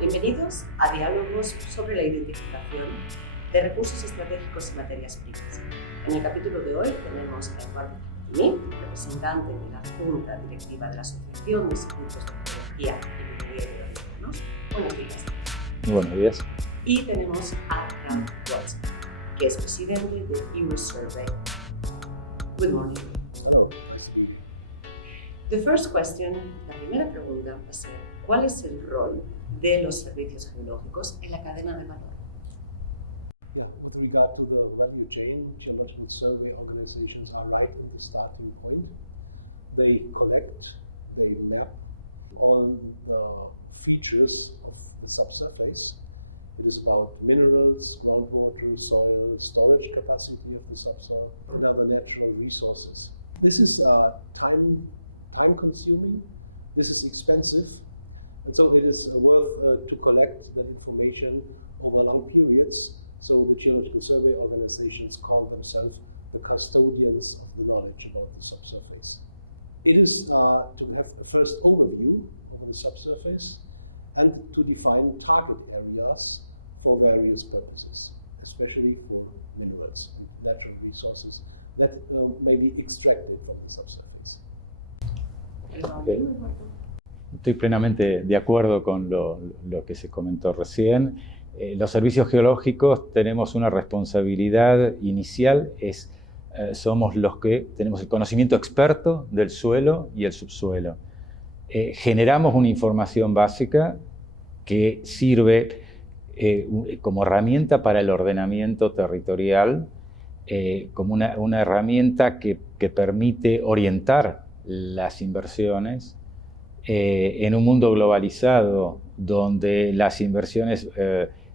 Bienvenidos a diálogos sobre la identificación de recursos estratégicos y materias primas. En el capítulo de hoy tenemos a Eduardo Zappettini, representante de la Junta Directiva de la Asociación de Servicios de Geología y Minería de Geológicos. Buenos días. Buenos días. Y tenemos a Ralph Watzel, que es Presidente de EGS Survey. Good morning. Hello, nice to be here. The first question, la primera pregunta va a ser, ¿cuál es el rol de los servicios geológicos en la cadena de valor? Yeah, with regard to the value chain, geological survey organizations are right in the starting point. They collect, they map all the features of the subsurface. It is about minerals, groundwater, soil, storage capacity of the subsoil, and other natural resources. This is time-consuming, this is expensive, and so it is worth to collect that information over long periods. So the geological survey organizations call themselves the custodians of the knowledge about the subsurface. It is to have a first overview over the subsurface and to define target areas for various purposes, especially for minerals and natural resources that may be extracted from the subsurface. Okay. Estoy plenamente de acuerdo con lo que se comentó recién. Los servicios geológicos tenemos una responsabilidad inicial, somos los que tenemos el conocimiento experto del suelo y el subsuelo. Generamos una información básica que sirve como herramienta para el ordenamiento territorial, como una herramienta que permite orientar las inversiones en un mundo globalizado donde las inversiones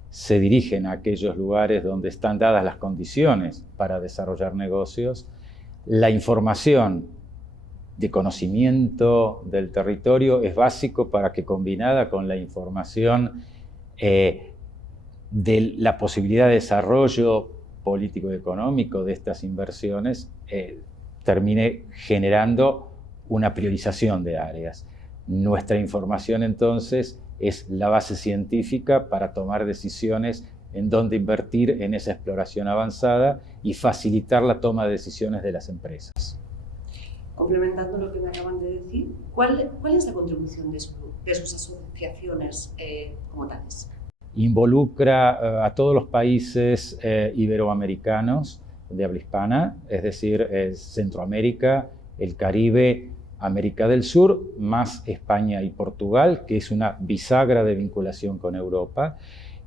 se dirigen a aquellos lugares donde están dadas las condiciones para desarrollar negocios. La información de conocimiento del territorio es básico para que, combinada con la información de la posibilidad de desarrollo político y económico de estas inversiones, termine generando una priorización de áreas. Nuestra información, entonces, es la base científica para tomar decisiones en dónde invertir en esa exploración avanzada y facilitar la toma de decisiones de las empresas. Complementando lo que me acaban de decir, ¿cuál es la contribución de sus asociaciones como tales? Involucra a todos los países iberoamericanos de habla hispana, es decir, Centroamérica, el Caribe, América del Sur, más España y Portugal, que es una bisagra de vinculación con Europa.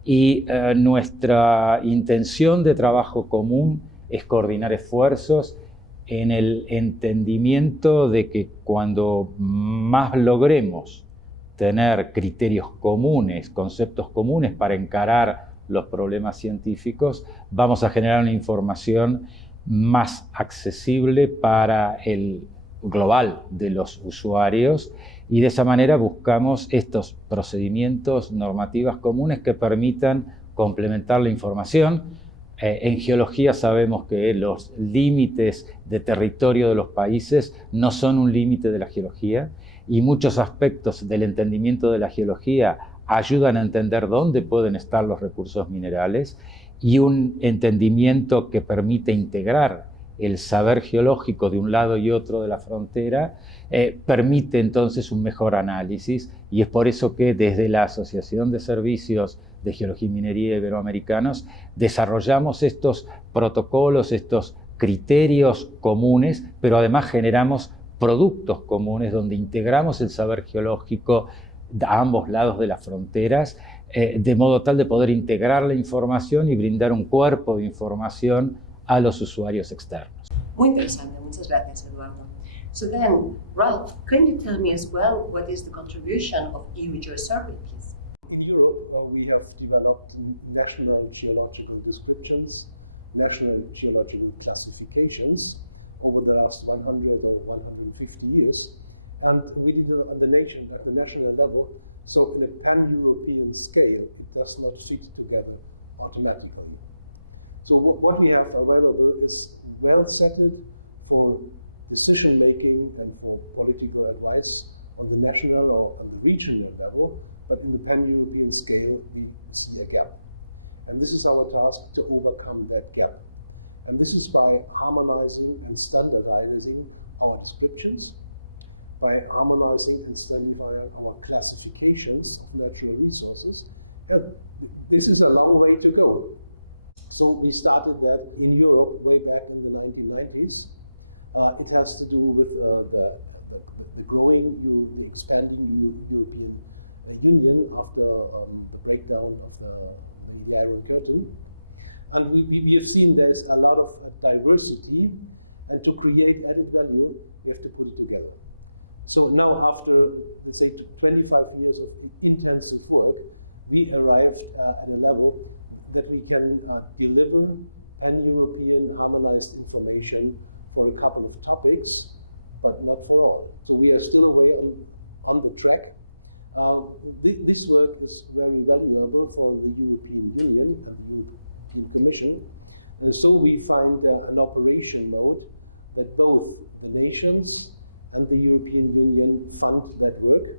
Y nuestra intención de trabajo común es coordinar esfuerzos en el entendimiento de que cuando más logremos tener criterios comunes, conceptos comunes para encarar los problemas científicos, vamos a generar una información más accesible para el global de los usuarios y de esa manera buscamos estos procedimientos normativas comunes que permitan complementar la información. En geología sabemos que los límites de territorio de los países no son un límite de la geología y muchos aspectos del entendimiento de la geología ayudan a entender dónde pueden estar los recursos minerales y un entendimiento que permite integrar el saber geológico de un lado y otro de la frontera, permite entonces un mejor análisis y es por eso que desde la Asociación de Servicios de Geología y Minería Iberoamericanos desarrollamos estos protocolos, estos criterios comunes, pero además generamos productos comunes donde integramos el saber geológico a ambos lados de las fronteras, de modo tal de poder integrar la información y brindar un cuerpo de información a los usuarios externos. Muy interesante, muchas gracias, Eduardo. So then, Ralph, can you tell me as well what is the contribution of EU Survey, please? In Europe, we have developed national geological descriptions, national geological classifications over the last 100 or 150 years. And we did it at the national level, so in a pan-European scale, it does not fit together automatically. So what we have available is well setted for decision making and for political advice on the national or on the regional level, but in the pan-European scale, we see a gap. And this is our task to overcome that gap. And this is by harmonizing and standardizing our descriptions, by harmonizing and standardizing our classifications of natural resources. And this is a long way to go. So we started that in Europe way back in the 1990s. It has to do with the growing, the expanding European Union after the breakdown of the Iron Curtain. And we have seen there's a lot of diversity, and to create added value, we have to put it together. So now after, let's say, 25 years of intensive work, we arrived at a level that we can deliver pan-European harmonized information for a couple of topics, but not for all. So we are still away on the track. This work is very valuable for the European Union and the European Commission. So we find an operation mode that both the nations and the European Union fund that work.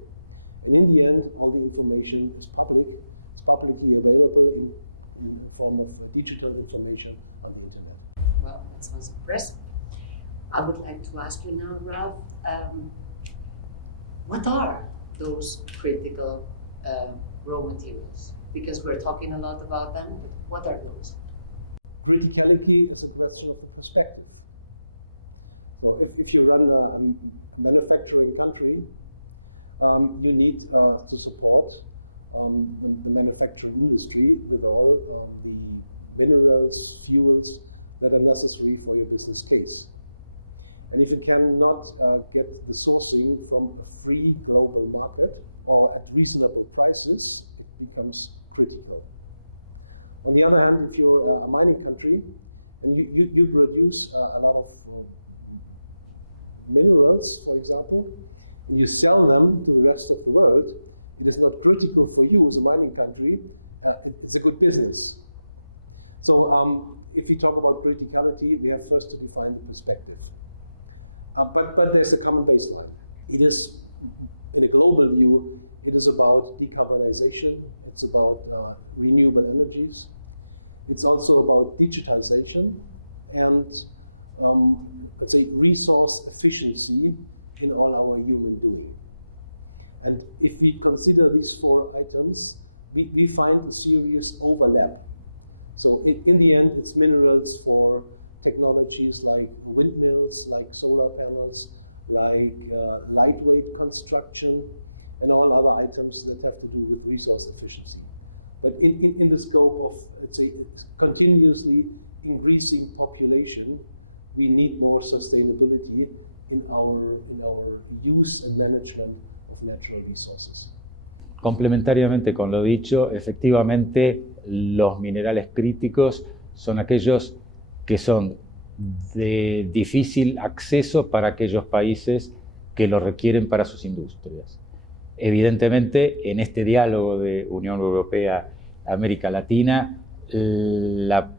And in the end, all the information is public. It's publicly available in form of digital information on the internet. Well, that sounds impressive. I would like to ask you now, Ralph, what are those critical raw materials? Because we're talking a lot about them, but what are those? Criticality is a question of the perspective. So if you run a manufacturing country, you need to support the manufacturing industry with all the minerals, fuels that are necessary for your business case. And if you cannot get the sourcing from a free global market or at reasonable prices, it becomes critical. On the other hand, if you're a mining country and you produce a lot of minerals, for example, and you sell them to the rest of the world, it is not critical for you as a mining country, it's a good business. So if we talk about criticality, we have first to define the perspective. But there's a common baseline. It is, in a global view, it is about decarbonization, it's about renewable energies, it's also about digitization and, let's say, resource efficiency in all our human doing. And if we consider these four items, we find a serious overlap. So in the end, it's minerals for technologies like windmills, like solar panels, like lightweight construction, and all other items that have to do with resource efficiency. But in the scope of, let's say, continuously increasing population, we need more sustainability in our use and management of natural resources. Complementariamente con lo dicho, efectivamente los minerales críticos son aquellos que son de difícil acceso para aquellos países que lo requieren para sus industrias. Evidentemente, en este diálogo de Unión Europea-América Latina, la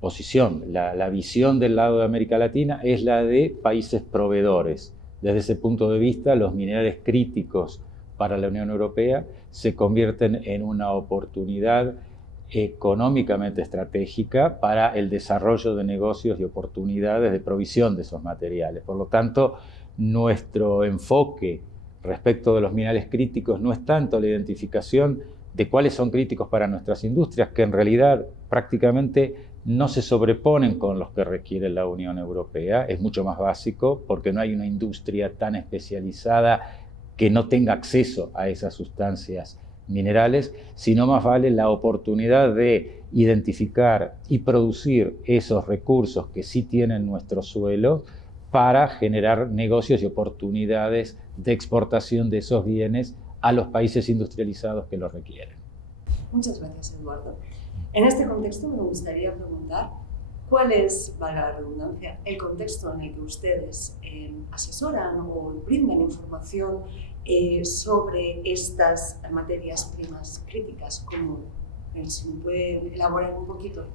posición, la visión del lado de América Latina es la de países proveedores. Desde ese punto de vista, los minerales críticos para la Unión Europea se convierten en una oportunidad económicamente estratégica para el desarrollo de negocios y oportunidades de provisión de esos materiales. Por lo tanto, nuestro enfoque respecto de los minerales críticos no es tanto la identificación de cuáles son críticos para nuestras industrias, que en realidad prácticamente no se sobreponen con los que requiere la Unión Europea. Es mucho más básico porque no hay una industria tan especializada que no tenga acceso a esas sustancias minerales, sino más vale la oportunidad de identificar y producir esos recursos que sí tienen nuestro suelo para generar negocios y oportunidades de exportación de esos bienes a los países industrializados que los requieren. Muchas gracias, Eduardo. En este contexto me gustaría preguntar cuál es, valga la redundancia, el contexto en el que ustedes asesoran o brindan información sobre estas materias primas críticas. ¿Cómo? Si me pueden elaborar un poquito.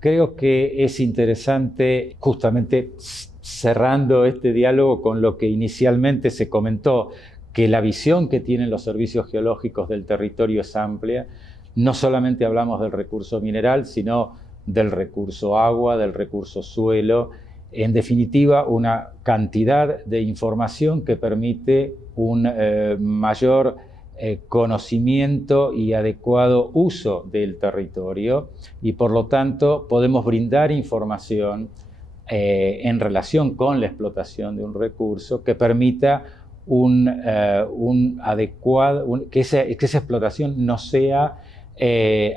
Creo que es interesante, justamente cerrando este diálogo con lo que inicialmente se comentó, que la visión que tienen los servicios geológicos del territorio es amplia. No solamente hablamos del recurso mineral, sino del recurso agua, del recurso suelo, en definitiva una cantidad de información que permite un mayor conocimiento y adecuado uso del territorio, y por lo tanto podemos brindar información en relación con la explotación de un recurso que permita que esa explotación no sea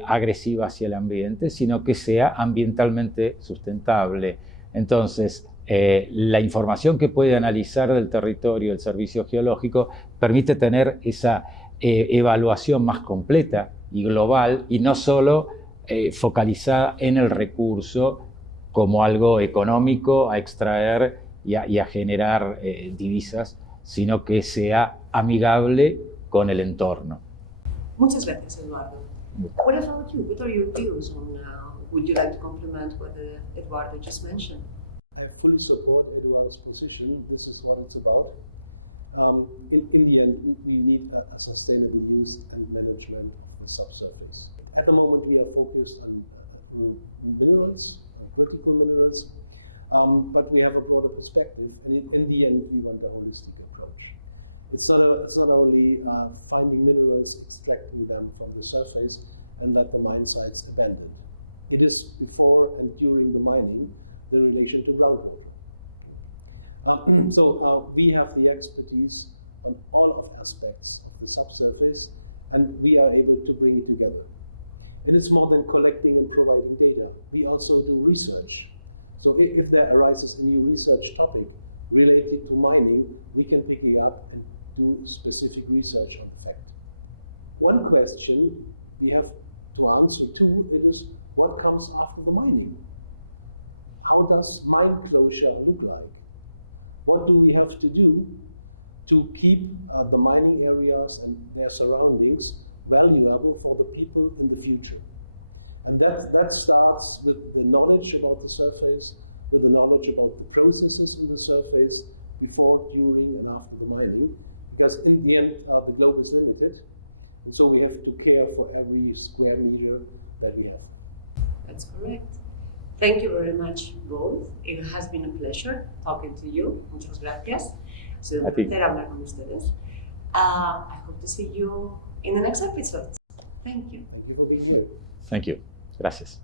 agresiva hacia el ambiente, sino que sea ambientalmente sustentable. Entonces, la información que puede analizar del territorio el servicio geológico permite tener esa evaluación más completa y global, y no solo focalizada en el recurso como algo económico a extraer y a generar divisas, sino que sea amigable con el entorno. Muchas gracias, Eduardo. What about you? What are your views on, would you like to complement what Eduardo just mentioned? I fully support Eduardo's position. This is what it's about. In the end, we need a sustainable use and management of the subsurface. At the moment, we are focused on minerals, on critical minerals, but we have a broader perspective, and in the end, we want a holistic approach. It's not only finding minerals, extracting them from the surface, and let the mine sites abandoned. It is before and during the mining, the relation to groundwater. So we have the expertise on all of aspects of the subsurface, and we are able to bring it together. And it's more than collecting and providing data. We also do research. So if there arises a new research topic related to mining, we can pick it up and do specific research on the fact. One question we have to answer too, it is what comes after the mining? How does mine closure look like? What do we have to do to keep the mining areas and their surroundings valuable for the people in the future? And that starts with the knowledge about the surface, with the knowledge about the processes in the surface before, during, and after the mining, because in the end, the globe is limited, and so we have to care for every square meter that we have. That's correct. Thank you very much both. It has been a pleasure talking to you. Muchas gracias. Ha sido un placer hablar con ustedes. I hope to see you in the next episode. Thank you. Thank you for being here. Thank you. Gracias.